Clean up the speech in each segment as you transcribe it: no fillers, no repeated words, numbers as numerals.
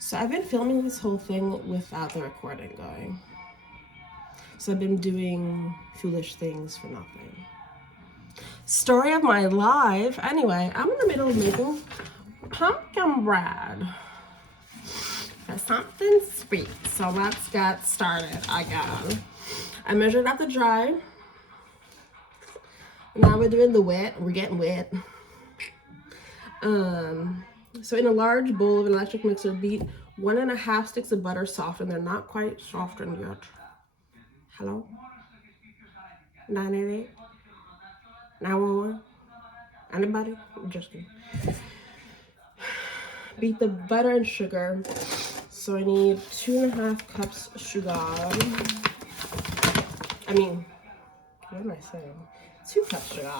So I've been filming this whole thing without the recording going. So I've been doing foolish things for nothing. Story of my life. Anyway, I'm in the middle of making pumpkin bread for something sweet. So let's get started again. I measured out the dry. Now we're doing the wet. We're getting wet. So in a large bowl of an electric mixer, beat 1.5 sticks of butter softened. They're not quite softened yet. Hello? 988? 911? Anybody? Just kidding. Beat the butter and sugar. So I need 2.5 cups sugar. I mean, what am I saying? 2 cups sugar.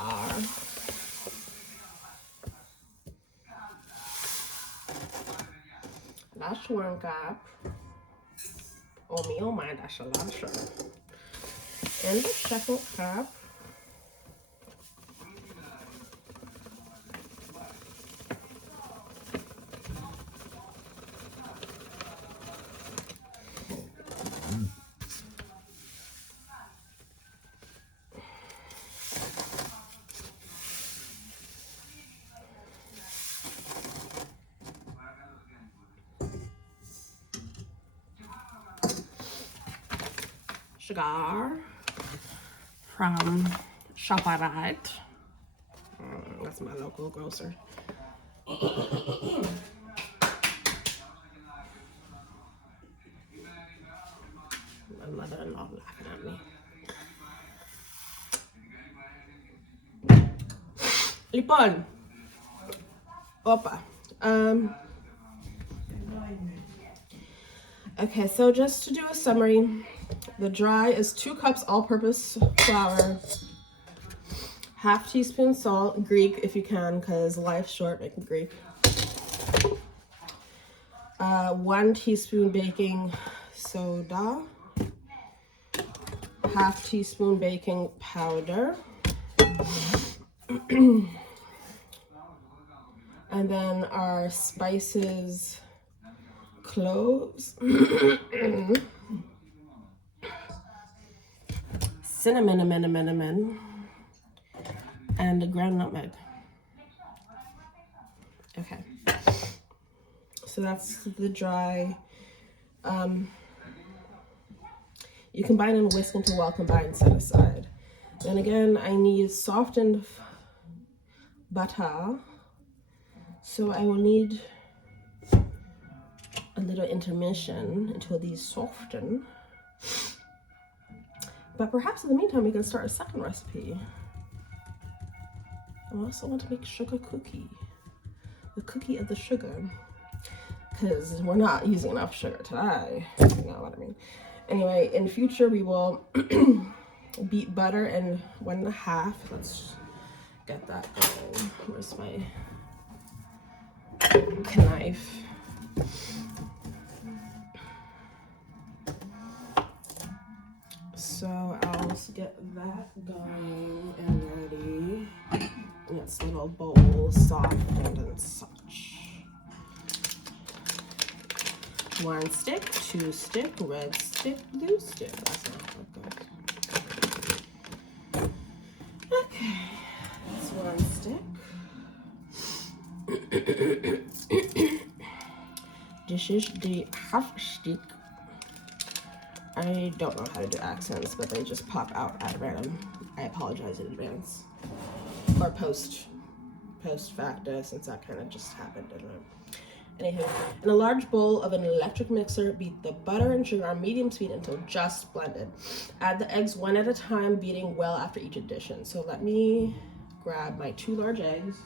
That's 1 cup. Oh me, oh my, that's a lot of sugar. And the 2nd cup. Sugar from ShopRite. That's my local grocer. My mother-in-law laughing at me. Lipon. Opa. Okay, so just to do a summary, the dry is 2 cups all-purpose flour, 1/2 teaspoon salt, Greek if you can, because life's short, make it Greek. 1 teaspoon baking soda, 1/2 teaspoon baking powder, and then our spices, cloves, cinnamon, and a ground nutmeg. Okay, so that's the dry. You combine and whisk until well combined, set aside. Then again, I need softened butter, so I will need a little intermission until these soften. But perhaps in the meantime, we can start a second recipe. I also want to make sugar cookie. The cookie of the sugar. Because we're not using enough sugar today. You know what I mean. Anyway, in future, we will beat butter and 1.5. Let's get that going. Where's my knife? So I'll get that going and ready. And its little bowl softened and such. 1 stick, 2 stick, red stick, blue stick. That's not how it goes. Okay, that's 1 stick. This is the 1/2 stick. I don't know how to do accents, but they just pop out at random. I apologize in advance. Or post facto, since that kind of just happened, didn't it? Anywho, in a large bowl of an electric mixer, beat the butter and sugar on medium speed until just blended. Add the eggs 1 at a time, beating well after each addition. So let me grab my 2 large eggs.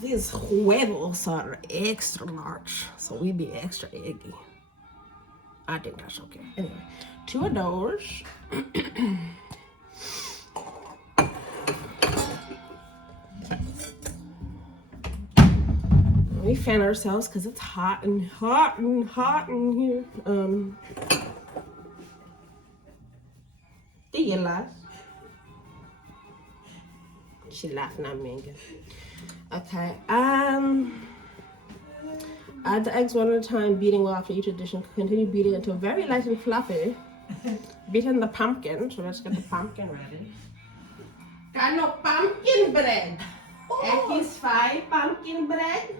These huevos are extra large, so we be extra eggy. I think that's okay. Anyway, 2 of those. We fan ourselves because it's hot in here. Sheila. She laughing at me again. Okay. Add the eggs one at a time, beating well after each addition. Continue beating until very light and fluffy. Beat in the pumpkin. So let's get the pumpkin ready. Got no pumpkin bread. Ekis 5 pumpkin bread.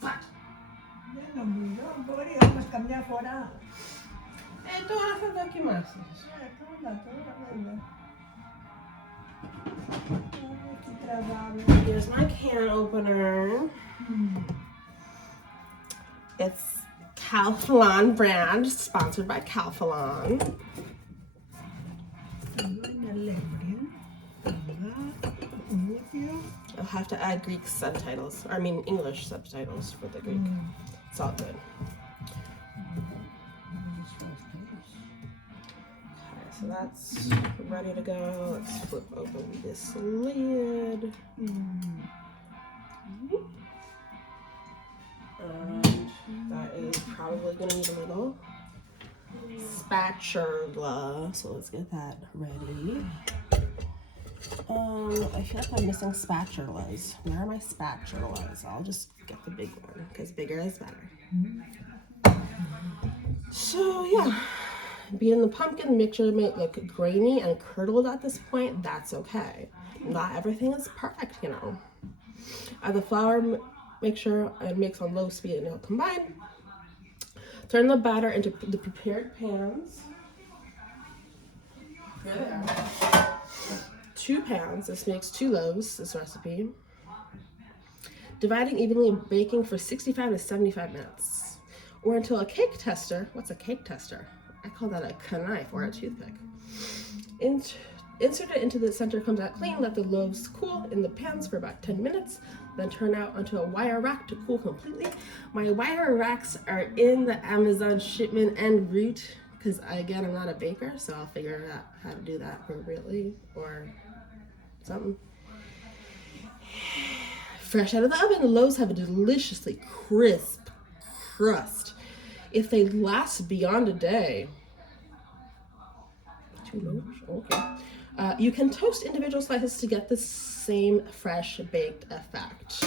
What? Here's my can opener. It's Calphalon brand, sponsored by Calphalon. I'll have to add Greek subtitles, or I mean English subtitles for the Greek. It's all good. Okay, so that's ready to go. Let's flip open this lid. And that is probably gonna need a little spatula. So let's get that ready. I feel like I'm missing spatulas. Where are my spatulas? I'll just get the big one because bigger is better. So yeah, beating the pumpkin mixture may look grainy and curdled at this point. That's okay. Not everything is perfect, you know. Add the flour mixture and mix on low speed until combined. Turn the batter into the prepared pans. Here they are. 2 pans. This makes 2 loaves, this recipe. Dividing evenly and baking for 65 to 75 minutes. Or until a cake tester, what's a cake tester? I call that a knife or a toothpick. Insert it into the center, comes out clean. Let the loaves cool in the pans for about 10 minutes. Then turn out onto a wire rack to cool completely. My wire racks are in the Amazon shipment en route because again, I'm not a baker, so I'll figure out how to do that appropriately or something. Fresh out of the oven, the loaves have a deliciously crisp crust. If they last beyond a day, 2 loaves, okay. You can toast individual slices to get the same fresh baked effect.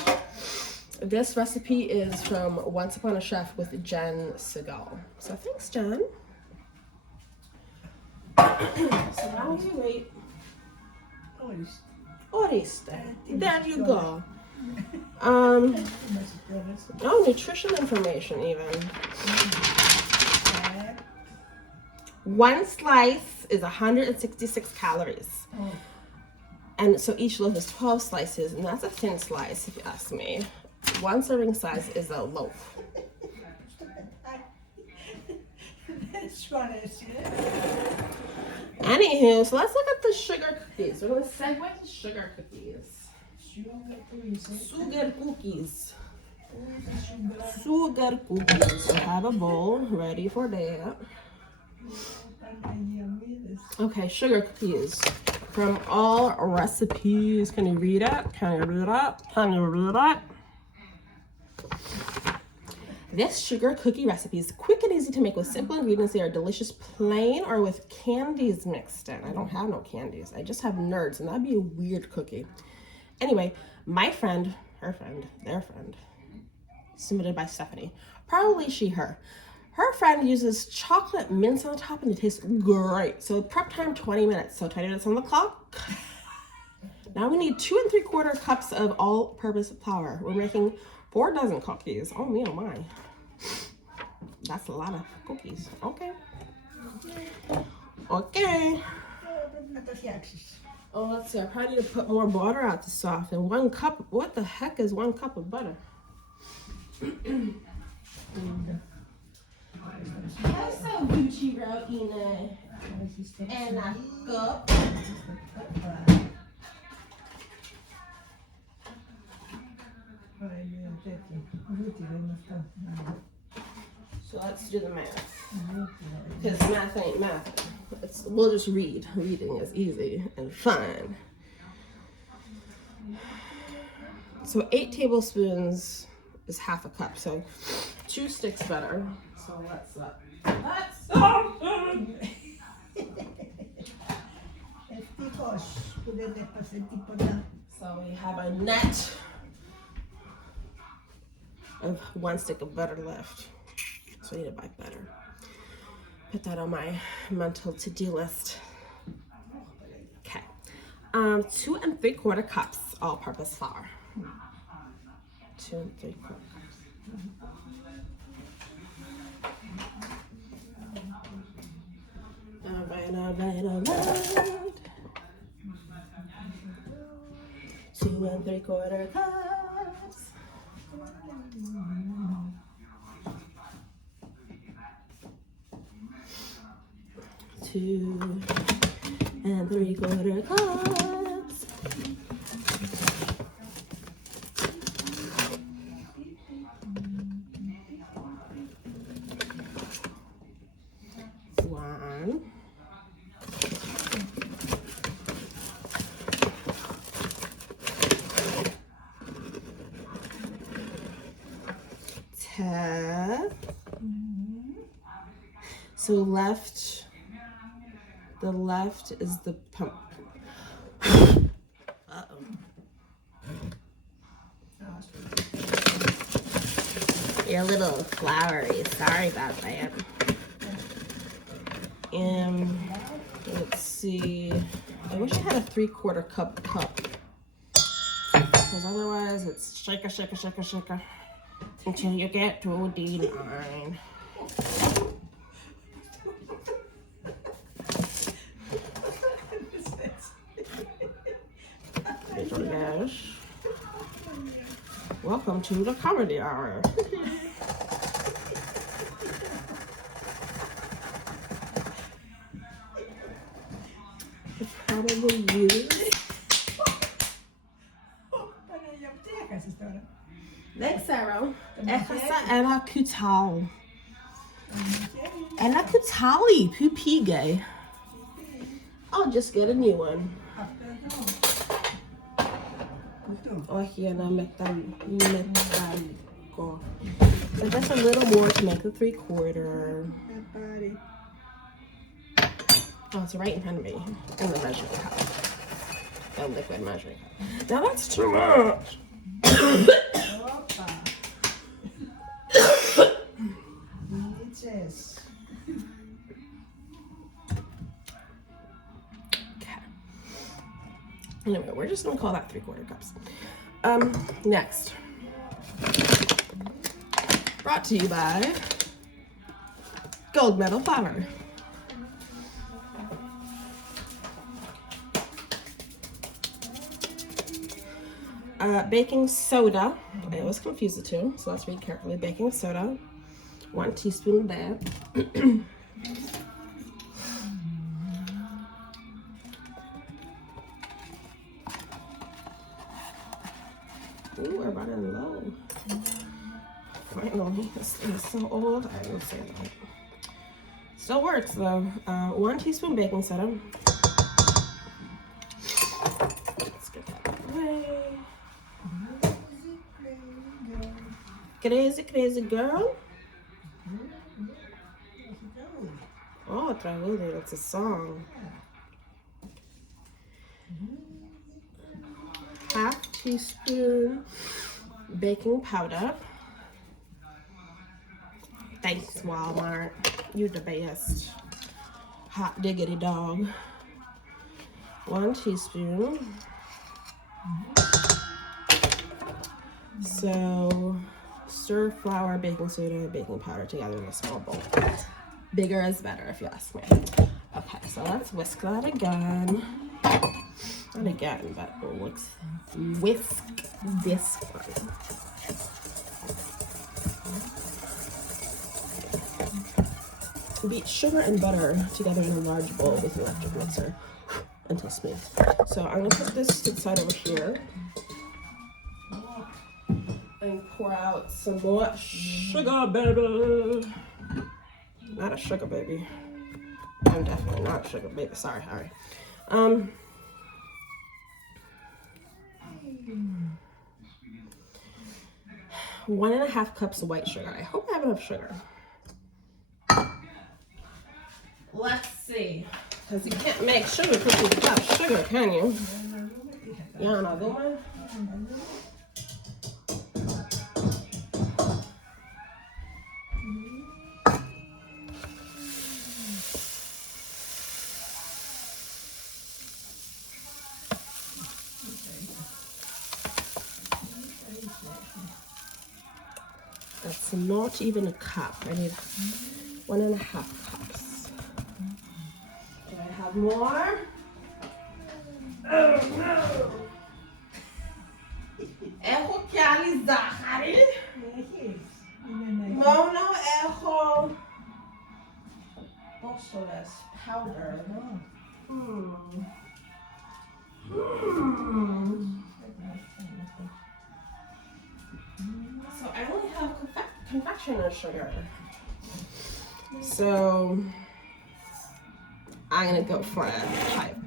This recipe is from Once Upon a Chef with Jen Segal. So thanks, Jen. So now we wait. Oriste. There you go. Oh, nutrition information even. 1 slice is 166 calories. And so each loaf is 12 slices, and that's a thin slice if you ask me. 1 serving size is a loaf. Anywho, so let's look at the sugar cookies. We're going to segue to sugar cookies. Sugar cookies. Sugar cookies. I have a bowl ready for that. Okay, sugar cookies. From All Recipes. Can you read it? Can you read it? Can you read it? This sugar cookie recipe is quick and easy to make with simple ingredients. They are delicious plain or with candies mixed in. I don't have no candies. I just have nerds, and that'd be a weird cookie. Anyway, my friend, her friend, their friend, submitted by Stephanie. Probably she, her. Her friend uses chocolate mince on the top, and it tastes great. So prep time, 20 minutes. So 20 minutes on the clock. Now we need 2 3/4 cups of all-purpose flour. We're making 4 dozen cookies. Oh me, oh my. That's a lot of cookies. Okay. Okay. Oh, let's see. I probably need to put more butter out to soften. 1 cup. What the heck is 1 cup of butter? That's so Gucci wrote in a cup. So let's do the math. Because math ain't math. We'll just read. Reading is easy and fun. So 8 tablespoons is 1/2 cup. So 2 sticks better. So let's so we have a net of 1 stick of butter left. So I need to buy butter. Put that on my mental to-do list. Okay. 2 3/4 cups all-purpose flour. 2 3/4 cups. All right. 2 3/4 cups. 2 3/4 cups. One. 10. So the left is the pump. Uh-oh. You're a little floury. Sorry about that. And let's see. I wish I had a 3/4 cup. Because otherwise it's shaker, shaker, shaker, shaker until you get to D9. Welcome to the comedy hour. Probably use. Thanks, Sarah. Ella Kutal. Ella Kutali, Pupige. I'll just get a new one. Oh, here now metallico. So just a little more to make the 3/4. Oh, it's right in front of me. In the measuring cup. The liquid measuring cup. Now that's too much. Okay. Anyway, we're just gonna call that 3/4 cups. Next. Brought to you by Gold Medal Flour. Baking soda. I always confuse the two, so let's read carefully. Baking soda, 1 teaspoon of that. Ooh, we're running low. Finally, this thing is so old. I will say that. Still works though. 1 teaspoon baking soda. Let's get that out of the way. Crazy, crazy girl. Oh, Travude, that's a song. 1/2 teaspoon baking powder. Thanks, Walmart. You're the best. Hot diggity dog. 1 teaspoon. So, stir flour, baking soda, baking powder together in a small bowl. Bigger is better, if you ask me. Okay, so let's whisk that again. Not again, but whisk this one. Beat sugar and butter together in a large bowl with an electric mixer until smooth. So I'm gonna put this to the side over here and pour out some more sugar, baby. Not a sugar baby. I'm definitely not a sugar baby. Sorry, Harry. 1.5 cups of white sugar. I hope I have enough sugar. Let's see. Because you can't make sugar cookies without sugar, can you? Yeah, no, go on. That's not even a cup. I need 1.5 cups. Do I have more? Oh no! Echo Cali Zachary. Mono Echo. Also, that's powder. So I only have confectioner sugar. So I'm gonna go for a type.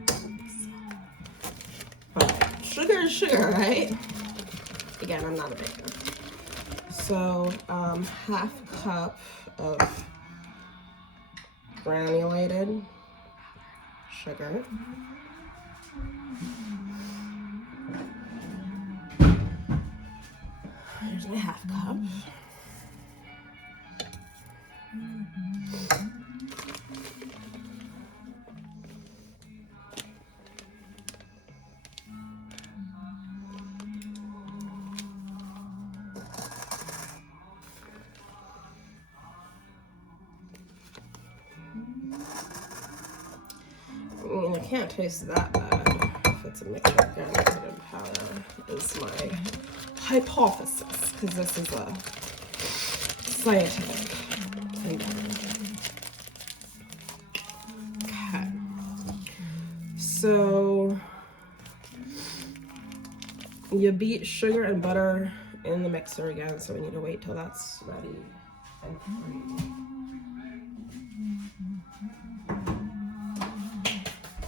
But sugar is sugar, right? Again, I'm not a baker. So 1/2 cup of granulated sugar. Here's my 1/2 cup. I mean, I can't taste that bad if it's a mixture of granulated and powder, is my hypothesis, because this is a scientific thing. Okay. So you beat sugar and butter in the mixer again, so we need to wait till that's ready and free.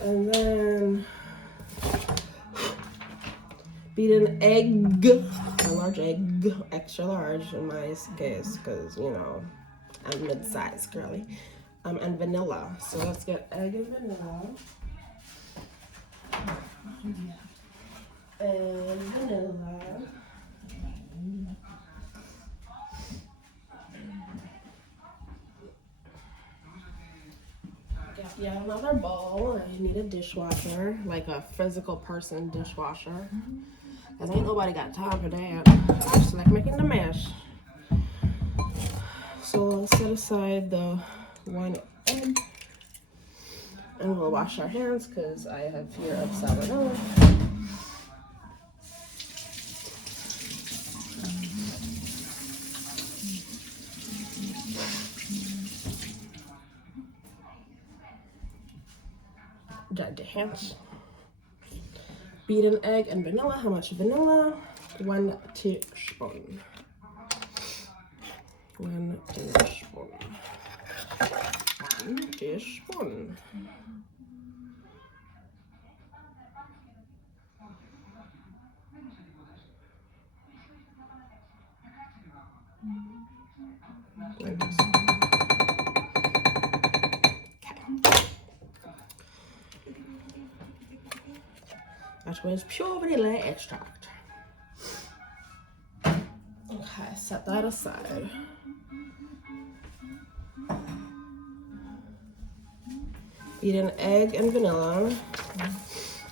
And then beat an egg, a large egg, extra large in my case, because, you know, I'm mid-sized girly, and vanilla. So let's get egg and vanilla. And vanilla. Yeah, another bowl. I need a dishwasher, like a physical person dishwasher. Because ain't nobody got time for that. I just like making the mess. So we'll set aside the 1 egg. And we'll wash our hands because I have fear of salmonella. Dry the hands. Beat an egg and vanilla. How much vanilla? 1 teaspoon. 1 teaspoon. 1 teaspoon. That was pure vanilla extract. Okay, set that aside. Beat an egg and vanilla.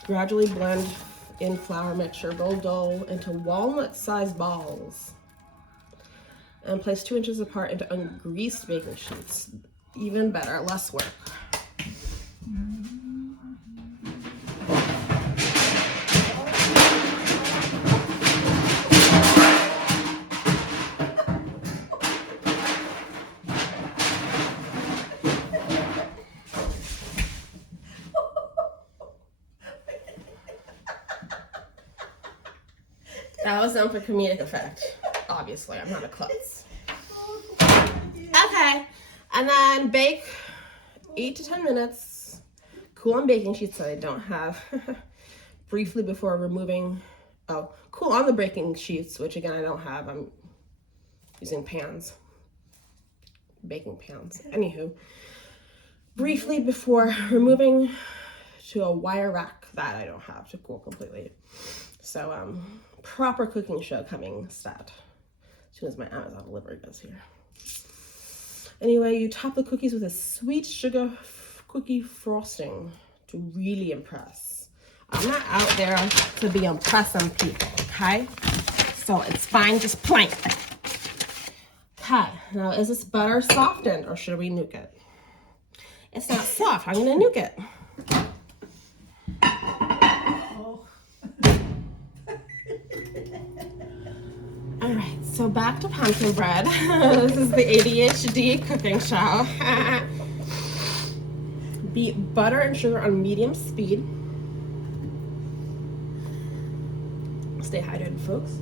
Gradually blend in flour mixture. Roll dough into walnut-sized balls. And place 2 inches apart into ungreased baking sheets. Even better, less work. That was done for comedic effect. Obviously, I'm not a klutz. Okay, and then bake 8 to 10 minutes. Cool on baking sheets that I don't have. Briefly before removing. Oh, cool on the baking sheets, which again I don't have. I'm using pans, baking pans. Anywho, briefly before removing to a wire rack that I don't have to cool completely. So proper cooking show coming stat as soon as my Amazon delivery goes here. Anyway, you top the cookies with a sweet sugar cookie frosting to really impress. I'm not out there to be impressing people, okay? So it's fine, just plain. Okay, now is this butter softened or should we nuke it? It's not soft, I'm gonna nuke it. All right, so back to pumpkin bread. This is the ADHD cooking show. Beat butter and sugar on medium speed. Stay hydrated, folks.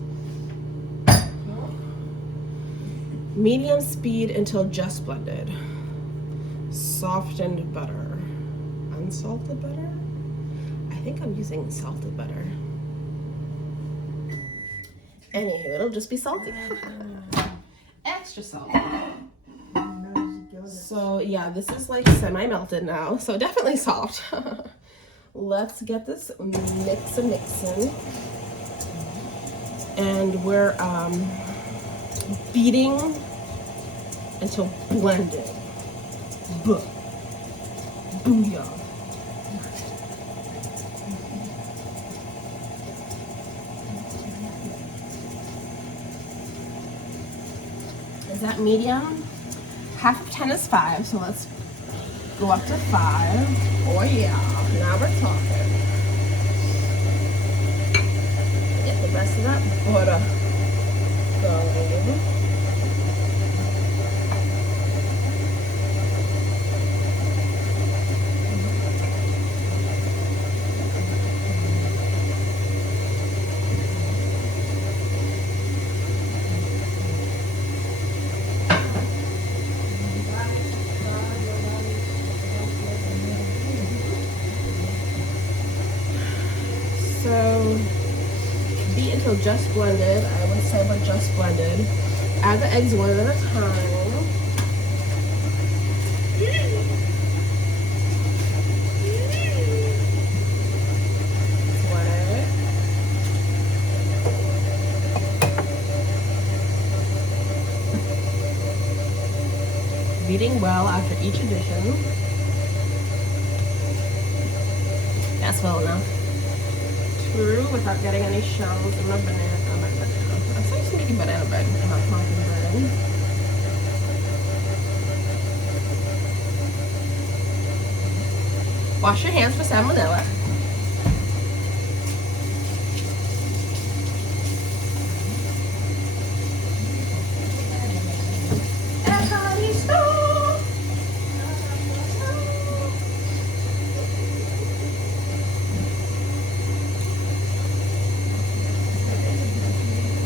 Medium speed until just blended. Softened butter. Unsalted butter? I think I'm using salted butter. Anywho, it'll just be salty. Extra salt. So yeah, this is like semi-melted now, so definitely soft. Let's get this mixing. And we're beating until blended. Booyah. Is that medium? Half of 10 is 5, so let's go up to 5. Oh yeah, now we're talking. Get the rest of that butter going. So beat until just blended. I would say we're just blended. Add the eggs one at a time. Sweat. Beating well after each addition. That's well enough. Without getting any shells in my banana. I'm supposed to make banana bread in my pumpkin bread. Wash your hands for salmonella.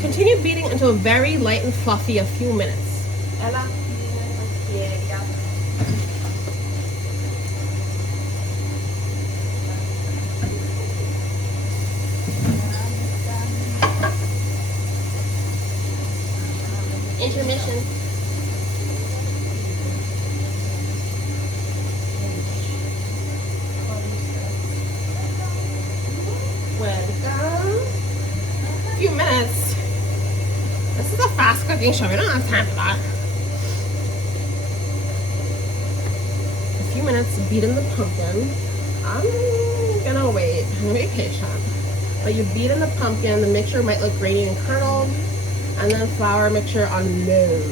Continue beating until very light and fluffy a few minutes. Ella? Yeah. Intermission. Welcome. A few minutes. This is a fast cooking show. We don't have time for that. A few minutes beating the pumpkin. I'm gonna wait. I'm gonna be patient. But you beat in the pumpkin. The mixture might look grainy and curdled. And then flour mixture on low.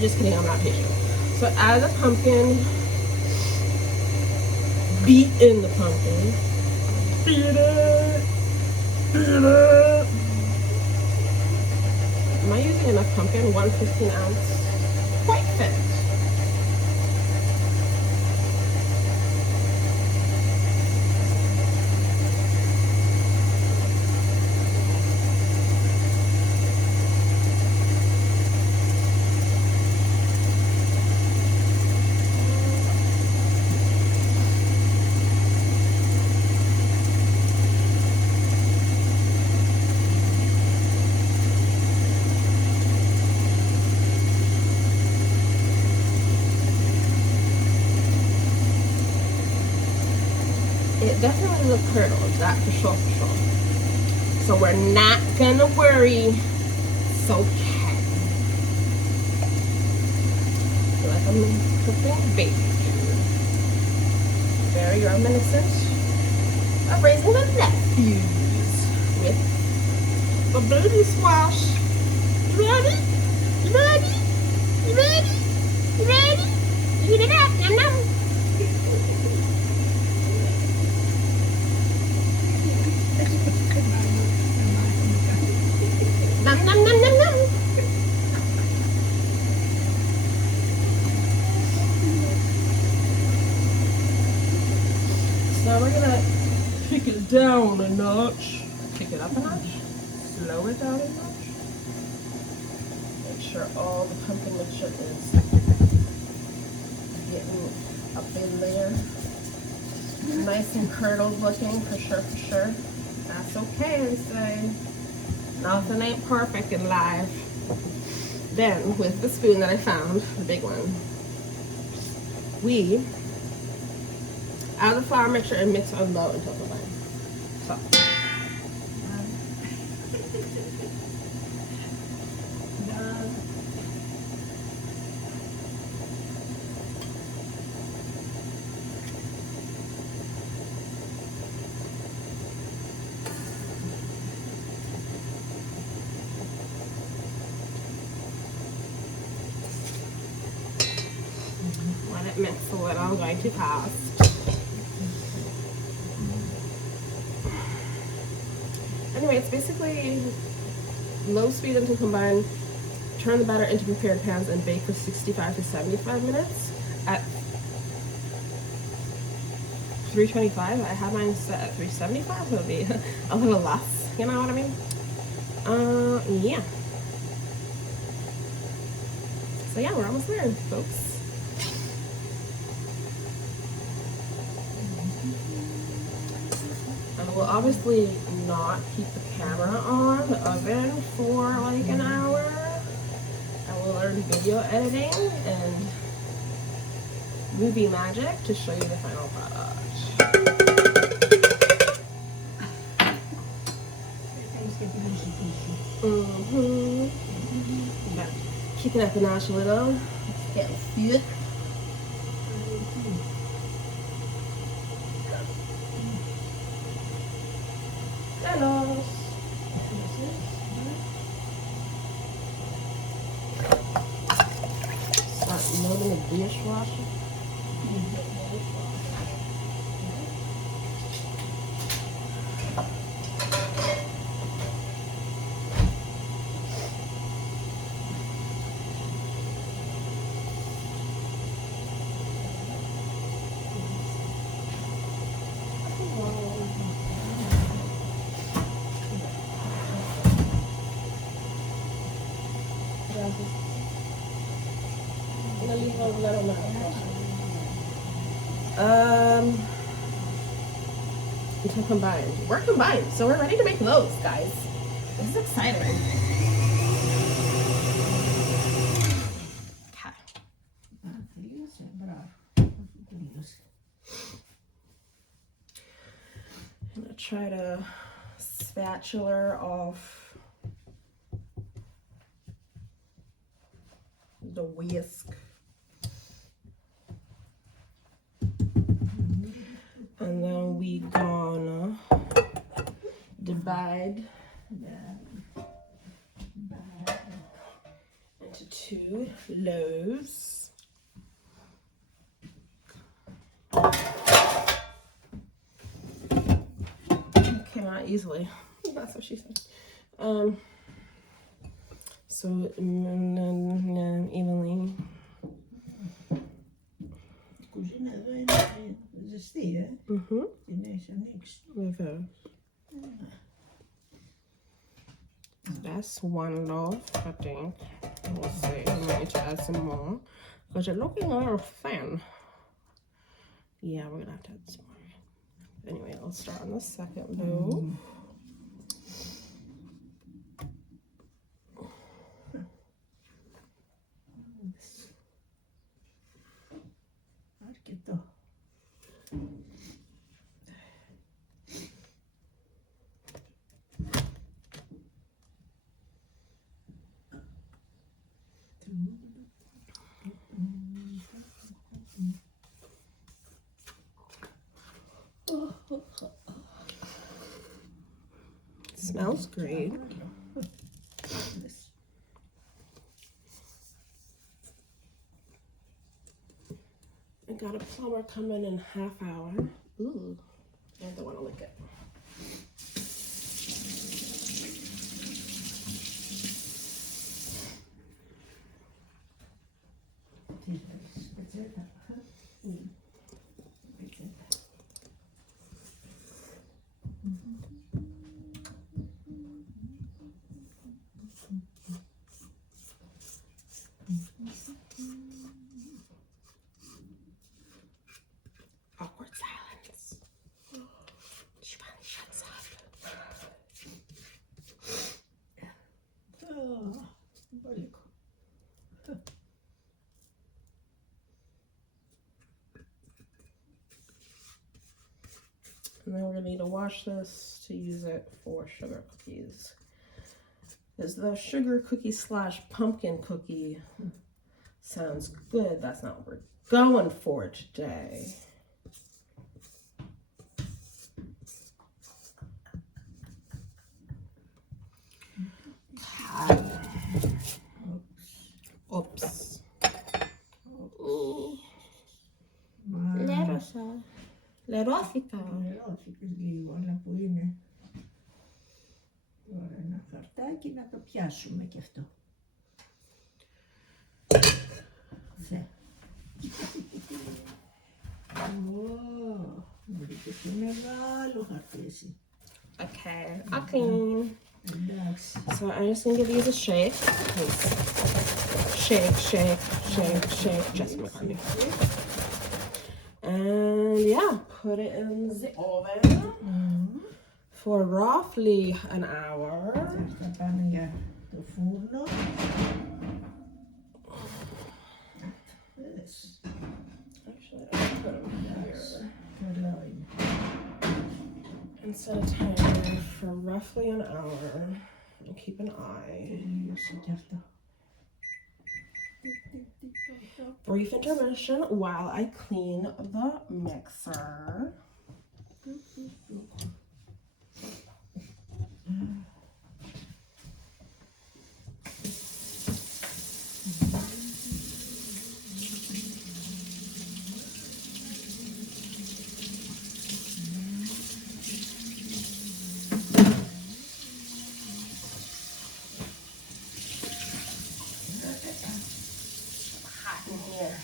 Just kidding, I'm not patient. So add the pumpkin. Beat in the pumpkin. Beat it. Beat it. Am I using enough pumpkin? 1 15-ounce. Quite fit. of curdles, that for sure, for sure. So we're not gonna worry. It's okay. Like I'm cooking baby food. Very reminiscent of raising the nephews with the baby squash. You ready? You ready? You ready? You ready? Eat it up, yum yum. Nom nom nom nom nom. So we're gonna kick it down a notch. Kick it up a notch. Slow it down a notch. Make sure all the pumpkin mixture is getting up in there. Nice and curdled looking, for sure, for sure. That's okay, I say. Nothing ain't perfect in life. Then, with the spoon that I found, the big one, we add the flour mixture and mix on low until combined. So. Let it mix a little. I'm going too fast. Anyway, it's basically low speed until combined. Turn the batter into prepared pans and bake for 65 to 75 minutes at 325. I have mine set at 375, so it'll be a little less. You know what I mean? Yeah. So yeah, we're almost there, folks. We'll obviously not keep the camera on the oven for like an hour. I will learn video editing and movie magic to show you the final product. Kick it up a notch a little. It's getting fit. Start loading the dishwasher. Until combined. We're combined, so we're ready to make those, guys. This is exciting. Okay. I'm gonna try to spatula off the whisk. And then we gonna divide into two loaves. Came out easily. That's what she said. So evenly. That's one loaf, I think. We'll see. We might need to add some more because you're looking a little thin. Yeah, we're gonna have to add some more. Anyway, let's start on the second loaf. Smells great. I got a plumber coming in half hour. Ooh, I don't want to lick it. Awkward silence. She finally shuts up. And then we're gonna need to wash this to use it for sugar cookies. Is the sugar cookie slash pumpkin cookie sounds good? That's not what we're going for today. Oops. Λερόθηκα. Λερώθηκες λίγο, αλλά που είναι. Τώρα ένα χαρτάκι να το πιάσουμε κι αυτό. Θε. Βρήκες το μεγάλο χαρτί εσύ. Okay, I'll clean. Εντάξει. So I'm just gonna give these a shake. Shake, shake, shake, shake. Just McCartney. And yeah, put it in the oven for roughly an hour. Θα πάμε για το φούρνο. Actually, I'll put them here. Καλό είναι. And set a timer for roughly an hour. And keep an eye. Τελείωσε κι αυτό. Brief intermission while I clean the mixer. Hot in here.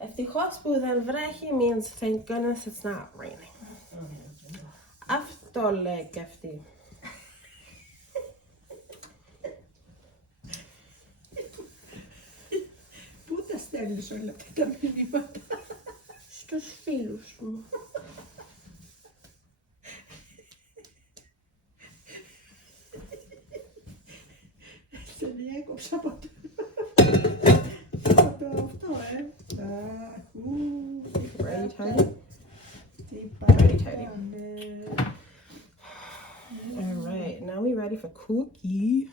Ευτυχώς που δεν βρέχει means thank goodness it's not raining. Αυτό λέει και αυτή. Πού τα στέλνεις όλα αυτά τα μηνύματα? Στους φίλους μου. Σε διέκοψα από το αυτό, Ready, tidy? Τι Ready, tidy. πάνε. Alright, now we ready for cookie.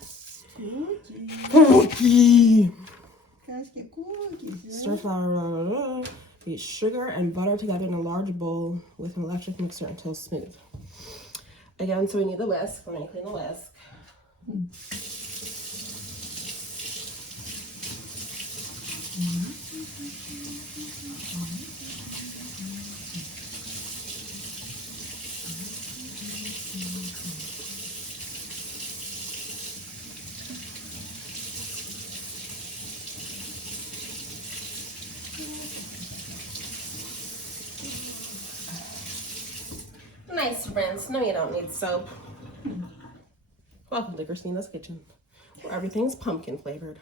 Κούκι. Cookie! Κάς και κούκις, Stir flour, beat sugar and butter together in a large bowl with an electric mixer until smooth. Again, so we need the whisk. Let me clean the whisk. Nice rinse. No, you don't need soap. Welcome to Christina's Kitchen, where everything's pumpkin flavored.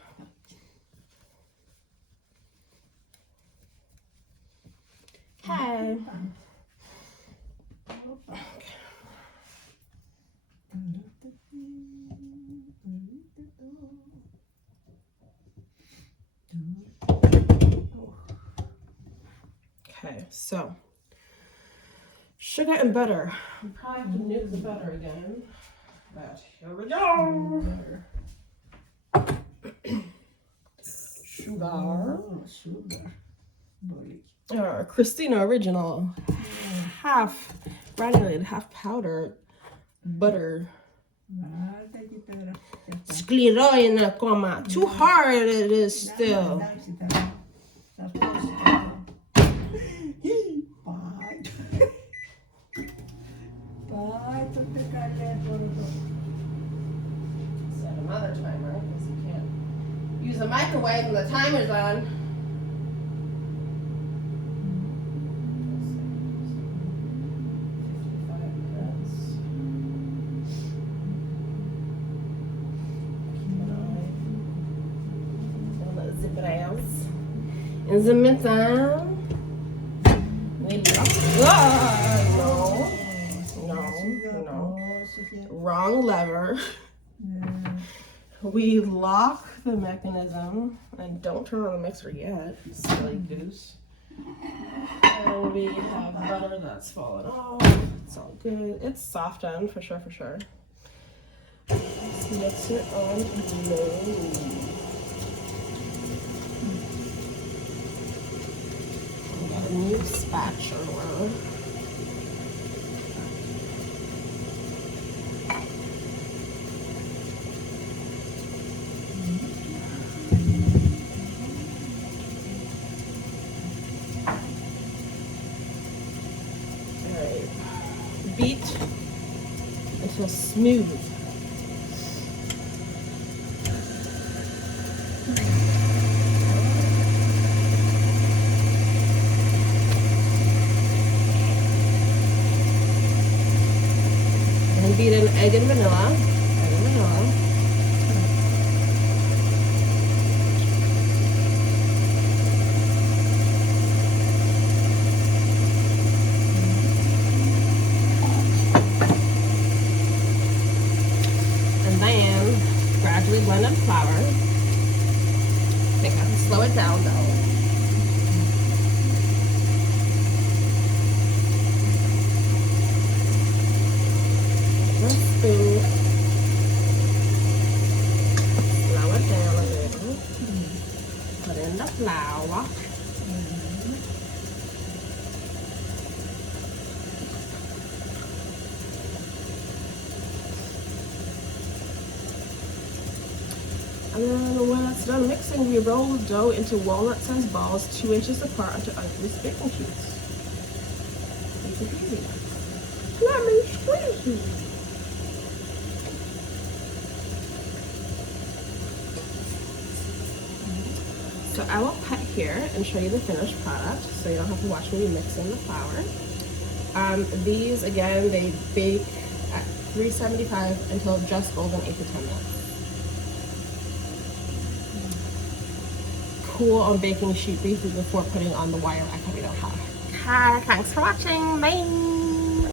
Hey. Okay, so sugar and butter. We probably have to nuke the butter again, but here we go. Sugar. Christina original. Half granulated, half powder butter. Skleroina, comma. Too hard it is still. Set another timer because you can't use a microwave when the timer's on. In the meantime, we no. Wrong lever. We lock the mechanism and don't turn on the mixer yet, silly goose. And we have butter that's fallen off. It's all good. It's soft done for sure. Let's mix it on low. New spatula. Alright. Beat until smooth. Beat in egg and vanilla. And then gradually blend in flour. I think I have to slow it down though. Slow it down a little. Put in the flour. And then when it's done mixing, we roll the dough into walnut-sized balls 2 inches apart onto ungreased baking sheets. Easy peasy. Lemon squeezy. So I will cut here and show you the finished product so you don't have to watch me mix in the flour. These, again, they bake at 375 until just golden 8 to 10 minutes. Cool on baking sheet briefly before putting on the wire rack that we don't have. Hi, thanks for watching. Bye.